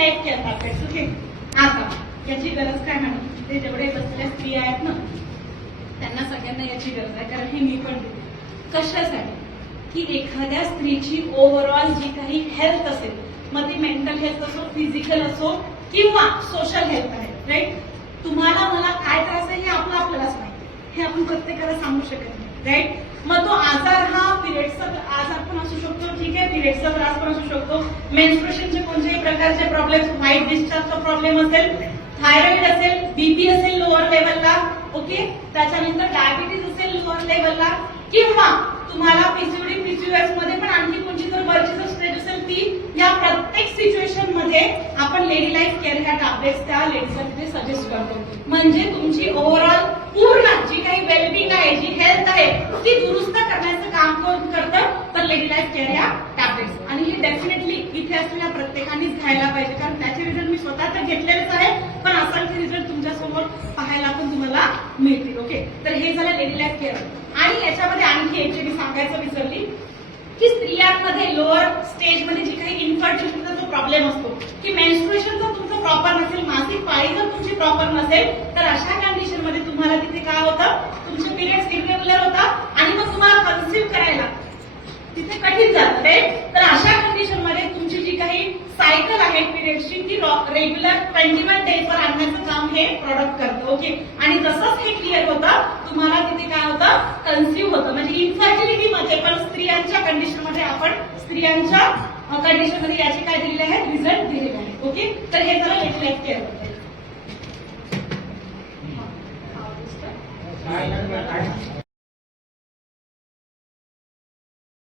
Life care tablets. Okay, आता याची गरज काय मॅडम, ते जेवढे बसलेल्या स्त्रिया आहेत ना त्यांना सगळ्यांना याची गरज आहे, कारण हे मी पण देते. कशासाठी की एखाद्या स्त्रीची ओव्हरऑल जी काही हेल्थ असेल, मग ती मेंटल हेल्थ असो, फिजिकल असो किंवा सोशल हेल्थ आहे, राईट. तुम्हाला मला काय त्रास आहे हे आपल्यालाच माहिती, हे आपण प्रत्येकाला सांगू शकत नाही, राईट. मग तो आजार हा पिरियड्सचा आजार पण असू शकतो, ठीक आहे, पिरियड्सचा त्रास पण असू शकतो, मेन्स्ट्रुएशनचे कोणत्याही प्रकारचे प्रॉब्लेम, व्हाईट डिस्चार्जचा प्रॉब्लेम असेल, थायरॉइड असेल, बीपी असेल लोअर लेवलला, ओके, त्याच्यानंतर डायबिटीज असेल लोअर लेवलला, किंवा तुम्हाला पीसीओडी पीसीओएस मध्ये पण आणखी कोणती जर बरची जर स्टेज असेल ती, या प्रत्येक सिच्युएशन मध्ये आपण लेडी लाईफ केअर ह्या टॅब्लेट्स त्या लेडीजला तिथे सजेस्ट करतो. म्हणजे तुमची ओव्हरऑल पूर्ण जी काही वेलबिंग आहे, जी हेल्थ आहे ती दुरुस्त करण्याचं काम कोण करतं, तर लेडी लाईफ केअर या टॅब्लेट्स. आणि हे डेफिनेटली इथे असलेल्या प्रत्येकानेच घ्यायला पाहिजे, कारण त्याचे रिझल्ट मी स्वतः तर घेतलेलेच आहे, पण असंख्य रिझल्ट तुमच्या समोर पाहायला पण तुम्हाला मिळतील. ओके, तर हे झालं लेडी लाईफ केअर. आणि याच्यामध्ये आणखी एक मी सांगायचं विसरली की स्त्रियांमध्ये लोअर स्टेजमध्ये जी काही इन्फर्टिलिटीचा जो प्रॉब्लेम असतो, की मेन्स्ट्रुएशन जर तुमचं प्रॉपर नसेल, मासिक पाळी जर तुमची प्रॉपर नसेल, तर अशा कंडिशन मध्ये तुम्हाला तिथे काय होतं, तुमचे पिरियड्स इरेग्युलर होतात आणि मग तुम्हाला कन्सीव्ह करायला तिथे कठीण जातं, राईट. तर अशा कंडिशन मध्ये तुमची जी काही सायकल आहे पिरियड्सची ती रेग्युलर 21 डेजवर आणण्याचं काम हे प्रोडक्ट करतं. ओके, आणि जसंच हे क्लिअर होतं तुम्हाला तिथे काय होतं, कन्सीव्ह होतं. म्हणजे इन्फर्टिलिटी मध्ये पण स्त्रियांच्या कंडिशन मध्ये आपण स्त्रियांच्या कंडिशन मध्ये याचे काय दिलेले आहेत, रिझल्ट दिलेले आहेत. ओके, तर हे जरा लेडी लाईफ केअर होतं.